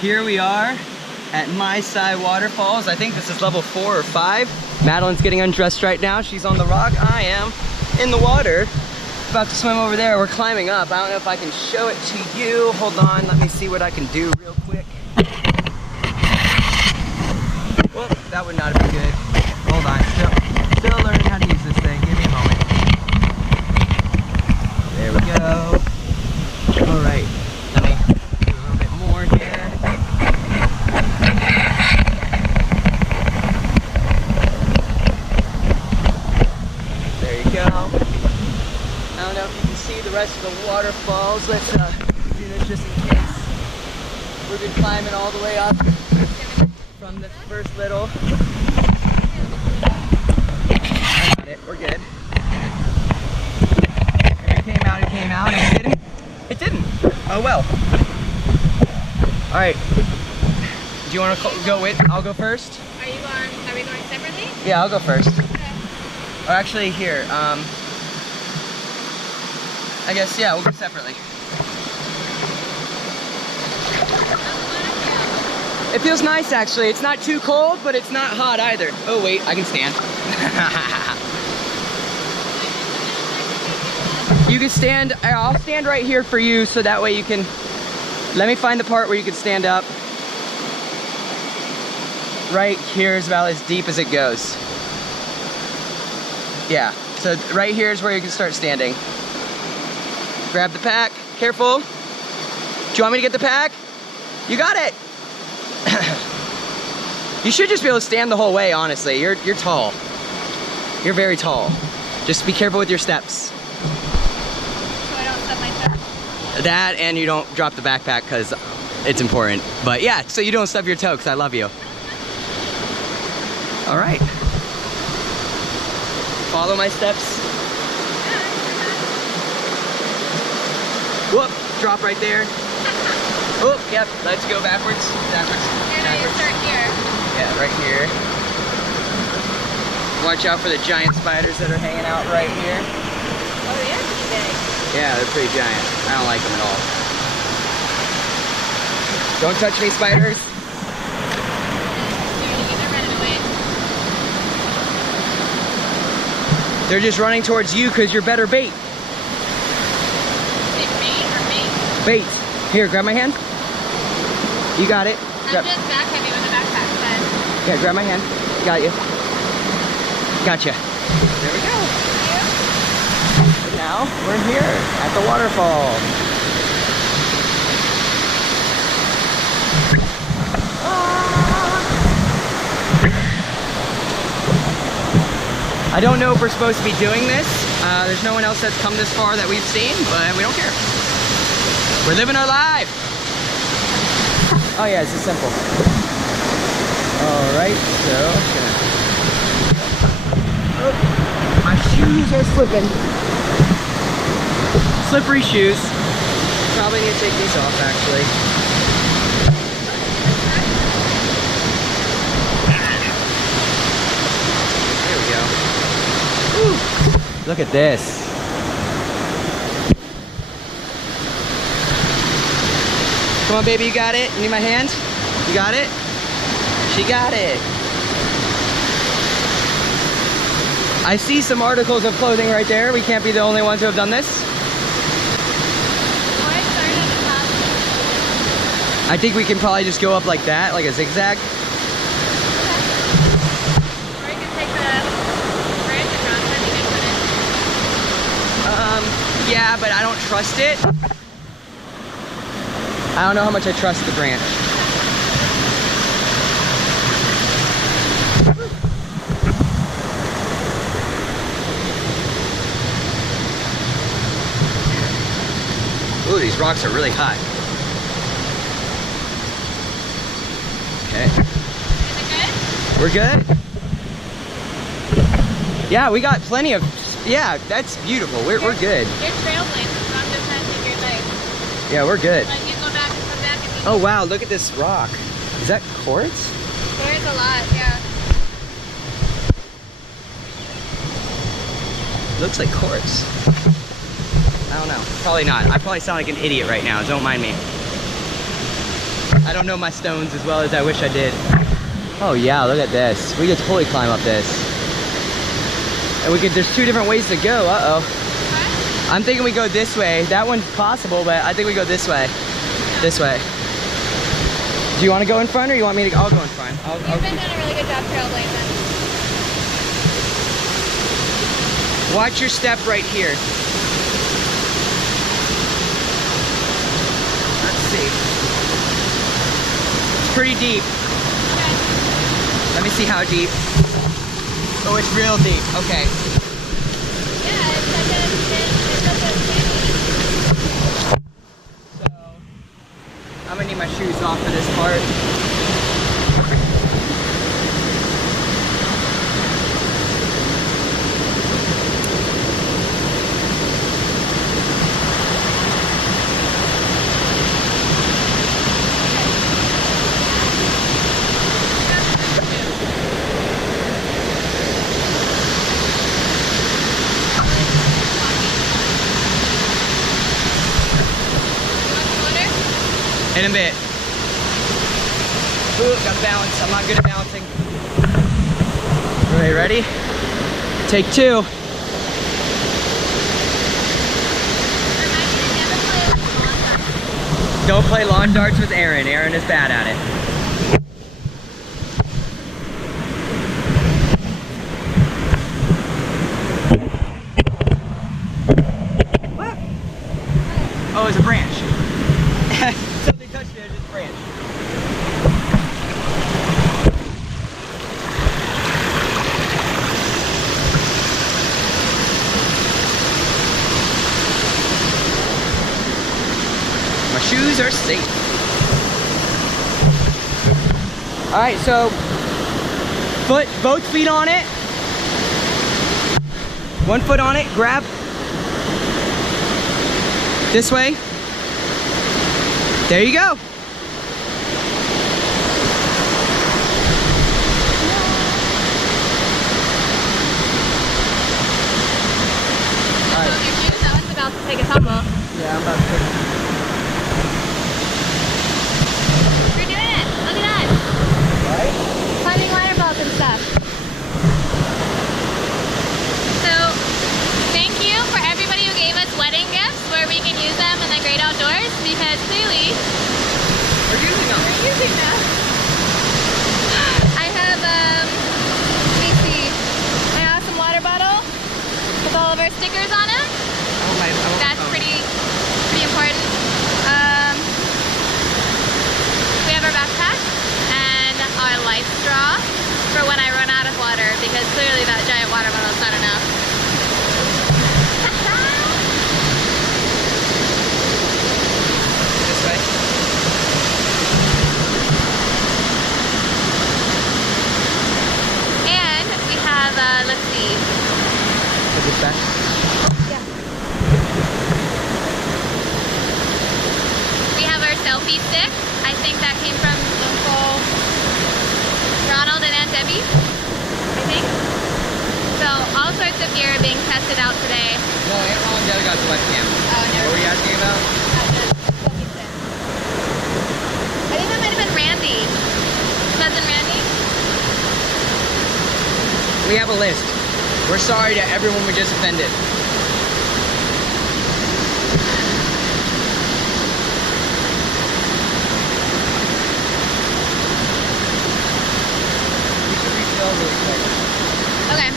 Here we are at Mae Sa Waterfalls. I think this is level 4 or 5. Madeline's getting undressed right now. She's on the rock. I am in the water. About to swim over there. We're climbing up. I don't know if I can show it to you. Hold on, let me see what I can do real quick. Well, that would not have been good. Hold on, still learning how to use this thing. Give me a moment. There we go. All right, let me do a little bit more here. There you go. I don't know if you can see the rest of the waterfalls. Let's do this just in case. We've been climbing all the way up from the first little. I got it. We're good. If it came out. If it didn't, it didn't. Oh well. All right. Do you want to go with? I'll go first. Are we going separately? Yeah, I'll go first. Okay. Or actually, here. I guess, yeah, we'll go separately. It feels nice, actually. It's not too cold, but it's not hot either. Oh, wait, I can stand. You can stand, I'll stand right here for you, so that way you can, let me find the part where you can stand up. Right here is about as deep as it goes. Yeah, so right here is where you can start standing. Grab the pack, careful. Do you want me to get the pack? You got it. You should just be able to stand the whole way, honestly. You're tall. You're very tall. Just be careful with your steps. So I don't step my toe? That and you don't drop the backpack because it's important. But yeah, so you don't stub your toe because I love you. All right. Follow my steps. Whoop, drop right there. Whoop, yep, let's go backwards. And I start here. Yeah, right here. Watch out for the giant spiders that are hanging out right here. Oh, they are pretty big. Yeah, they're pretty giant. I don't like them at all. Don't touch me, spiders. They're running away. They're just running towards you because you're better bait. Is it bait or bait? Bait. Here, grab my hand. You got it. I'm just back heavy with the backpack, but... Yeah, grab my hand. Got you. Gotcha. There we go. And now we're here at the waterfall. I don't know if we're supposed to be doing this. There's no one else that's come this far that we've seen, but we don't care. We're living our life. Oh yeah, this is simple. All right, so oh, my shoes are slipping. Slippery shoes. Probably need to take these off actually. There we go. Woo. Look at this. Come on, baby, you got it? You need my hand? You got it? She got it. I see some articles of clothing right there. We can't be the only ones who have done this. I think we can probably just go up like that, like a zigzag. Or you can take the branch across and you can put it. Yeah, but I don't trust it. I don't know how much I trust the branch. Ooh, these rocks are really high. Okay. Is it good? We're good? Yeah, we got plenty of, yeah, that's beautiful. We're good. You're trailblazing, so I'm just trying to take your advice. Yeah, we're good. Like you go back and come back and Oh wow, look at this rock. Is that quartz? there's a lot, yeah. Looks like quartz. I don't know. Probably not. I probably sound like an idiot right now. Don't mind me. I don't know my stones as well as I wish I did. Oh yeah, look at this. We could totally climb up this. And there's two different ways to go, uh-oh. What? I'm thinking we go this way. That one's possible, but I think we go this way. Yeah. This way. Do you want to go in front or you want me to? I'll go in front. You've been doing a really good job trailblazing. Watch your step right here. Let's see. It's pretty deep. Okay. Let me see how deep. Oh, it's real deep. Okay. Yeah, it's like a So, I'm gonna need my shoes off for this part. In a bit. Ooh, gotta balance. I'm not good at balancing. Okay, ready? Take two. Don't play lawn darts with Aaron. Aaron is bad at it. What? Oh, it's a branch. Something touched it, just branch. My shoes are safe. All right, so both feet on it. 1 foot on it, grab. This way. There you go. So your shoes, that one's about to take a tumble. Yeah, I'm about to. You're doing it. Look at that. Right? Climbing waterfalls and stuff. So, thank you for everybody who gave us wedding gifts where we can use them in the great outdoors, because clearly We're using them. we're using them. I have, let me see, my awesome water bottle with all of our stickers on it. That's pretty important. We have our backpack and our life straw for when I run out of water, because clearly that giant water bottle is not enough. This way. And we have, let's see. Put this back. Yeah. We have our selfie stick. I think that came from Uncle Ronald and Aunt Debbie, I think. So all sorts of gear are being tested out today. No, Aunt Ronald Dad got the webcam. Oh, never What were you mind. asking about? Selfie stick. I think that might have been Randy. Cousin Randy? We have a list. We're sorry to everyone we just offended. We should refill really quick. Okay.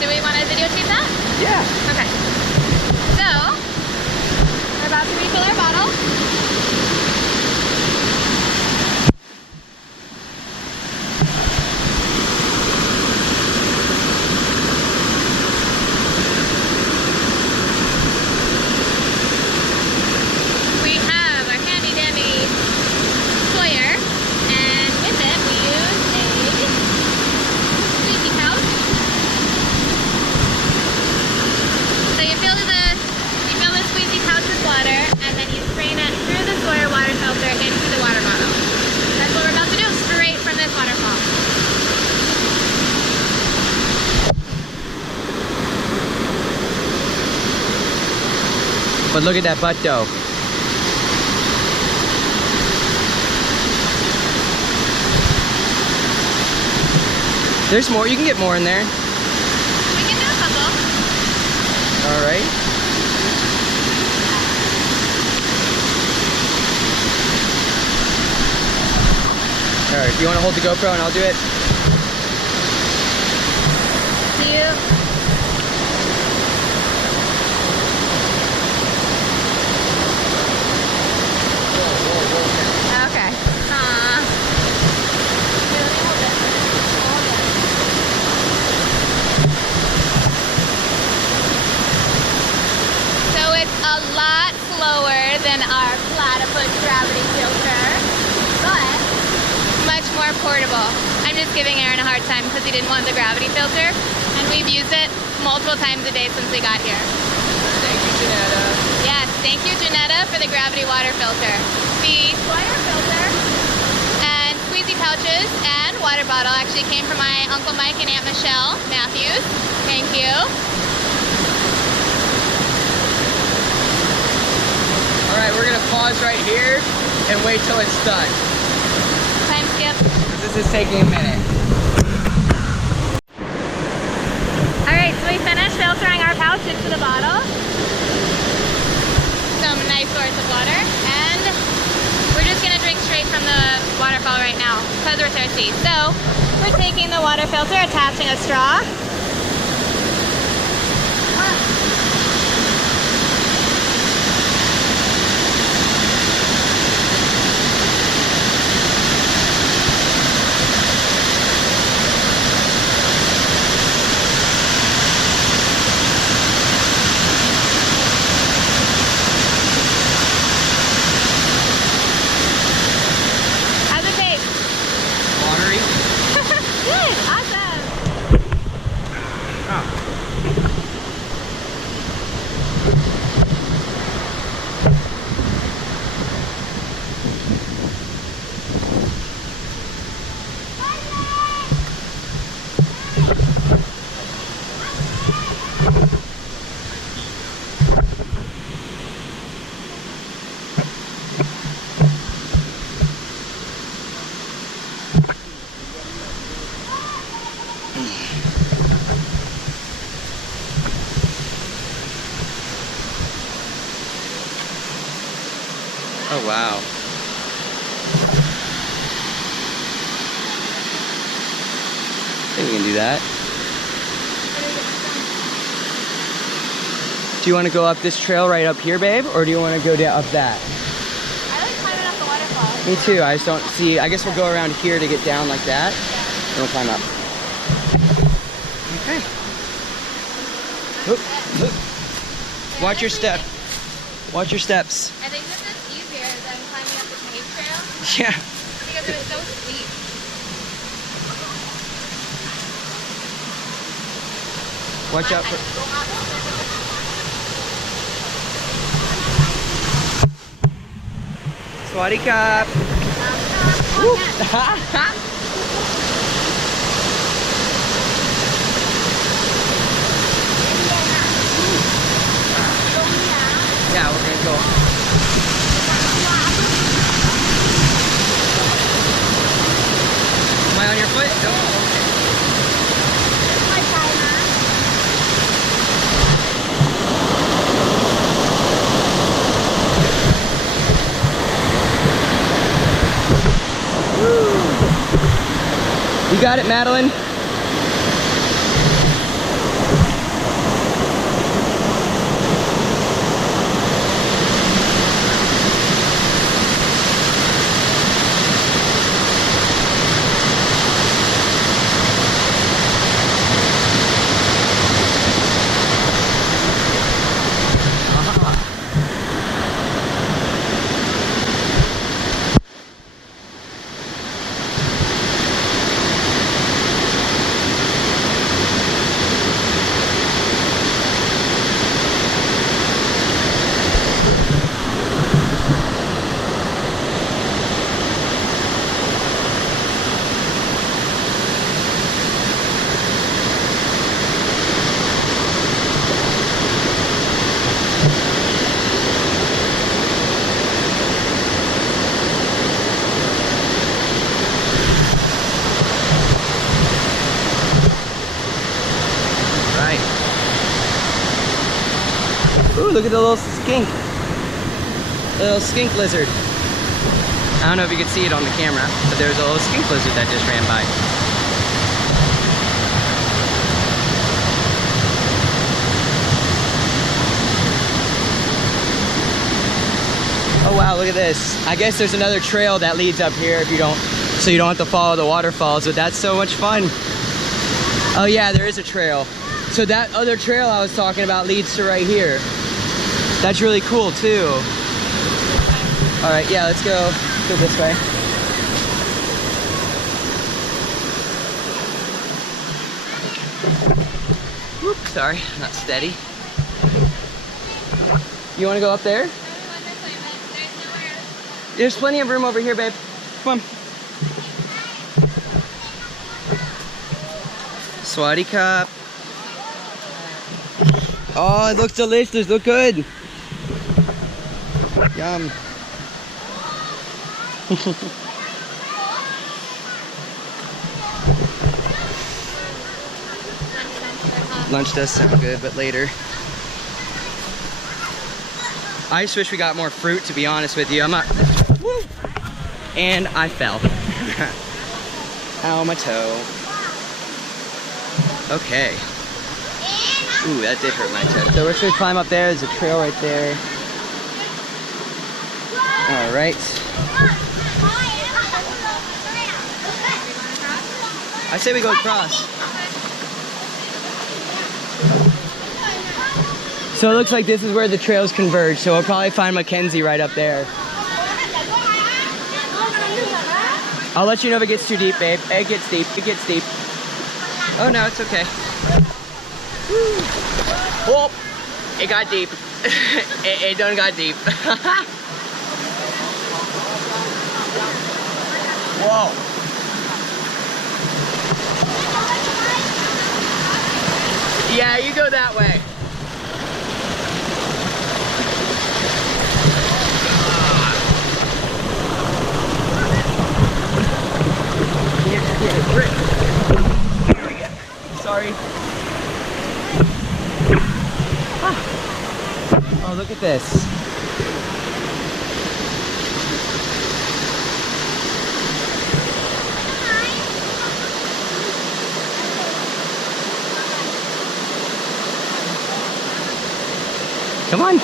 Do we want to videotape that? Yeah. Okay. So, we're about to refill our bottle. We have our handy dandy foyer, and with it we use a squeezy pouch. So you fill the squeezy pouch with water, and then you strain it through the Sawyer water filter into the water bottle. That's what we're about to do, straight from this waterfall. But look at that butt though. There's more. You can get more in there. We can do a couple. All right. All right. Do you want to hold the GoPro and I'll do it? See you. Okay. So it's a lot slower than our platypus gravity filter, but much more portable. I'm just giving Aaron a hard time because he didn't want the gravity filter, and we've used it multiple times a day since we got here. Thank you, Janetta. Yes, thank you, Janetta, for the gravity water filter. The water filter and squeezy pouches and water bottle actually came from my Uncle Mike and Aunt Michelle Matthews. Thank you. All right, we're gonna pause right here and wait till it's done. Time skip. This is taking a minute. All right, so we finished filtering our pouch into the bottle. Some nice source of water, and we're just gonna drink straight from the waterfall right now because we're thirsty. So we're taking the water filter, attaching a straw. How's it taste? Watery. Good, awesome. Oh. Oh, wow. I think we can do that. Do you want to go up this trail right up here, babe? Or do you want to go down up that? I like climbing up the waterfall. Me too. I just don't see. I guess we'll go around here to get down like that. And we'll climb up. Okay. Oop, oop. Watch your step. Watch your steps. I think this is easier than climbing up the cave trail Yeah. because it was so steep. Watch out for. Swaddy Cup. Yeah, we're gonna go. Am I on your foot? No. You got it, Madeline. look at the little skink. The little skink lizard. I don't know if you could see it on the camera, but there's a little skink lizard that just ran by. Oh wow, look at this. I guess there's another trail that leads up here if you don't, so you don't have to follow the waterfalls, but that's so much fun. Oh yeah, there is a trail. So that other trail I was talking about leads to right here. That's really cool too. All right, yeah, let's go this way. Whoop, sorry, not steady. You want to go up there? There's plenty of room over here, babe. Come on. Swaddy cup. Oh, it looks delicious. Look good. Yum. Lunch does sound good, but later. I just wish we got more fruit, to be honest with you. I'm not. Woo. And I fell. Ow, my toe. Okay. Ooh, that did hurt my toe. So we're just gonna climb up there. There's a trail right there. All right. I say we go across. So it looks like this is where the trails converge. So we'll probably find Mackenzie right up there. I'll let you know if it gets too deep, babe. It gets deep. It gets deep. Oh no, it's okay. Whoa! It got deep. it done got deep. Whoa! Yeah, you go that way. Here we go. Sorry. Oh, look at this. Come on.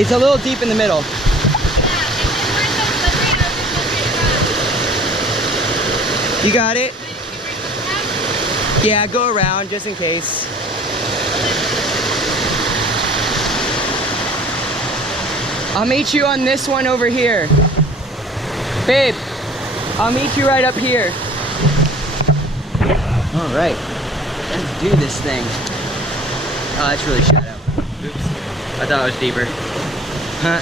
It's a little deep in the middle. You got it? Yeah, go around just in case. I'll meet you on this one over here. Babe, I'll meet you right up here. All right, let's do this thing. Oh, that's really shallow. Oops, I thought it was deeper. Huh?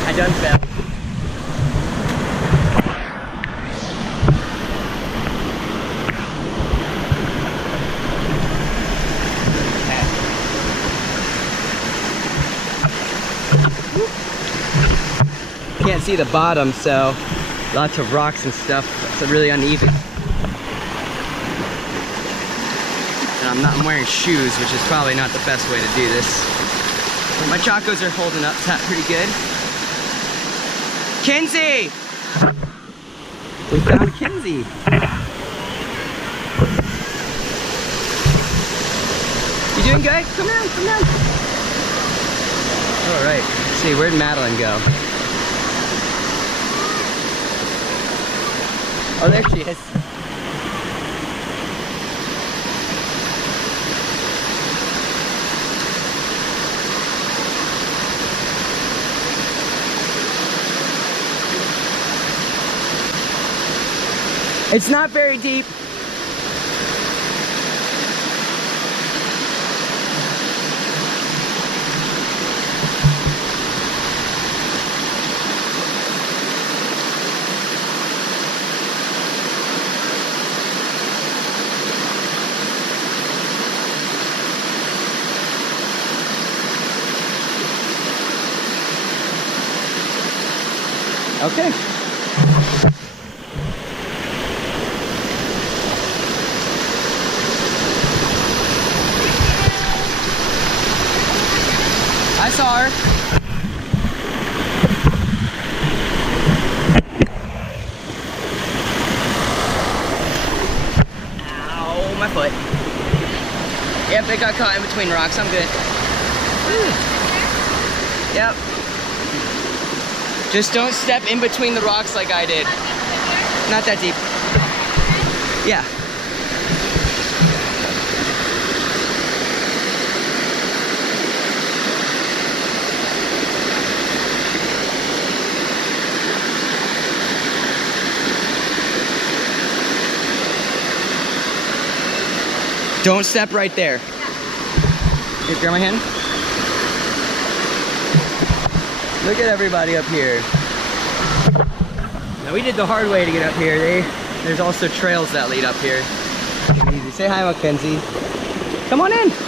I done fell. Can't see the bottom, so lots of rocks and stuff. It's really uneven. And I'm wearing shoes, which is probably not the best way to do this. My chacos are holding up pretty good. Kinsey! We found Kinsey. You doing good? Come down, come down. All right, let's see, where'd Madeline go? Oh, there she is. It's not very deep. Okay. I saw her. Ow, my foot. Yep, it got caught in between rocks. I'm good. Yep. Just don't step in between the rocks like I did. Not that deep. Yeah. Don't step right there. Here, grab my hand. Look at everybody up here. Now we did the hard way to get up here. There's also trails that lead up here. Easy. Say hi, Mackenzie. Come on in.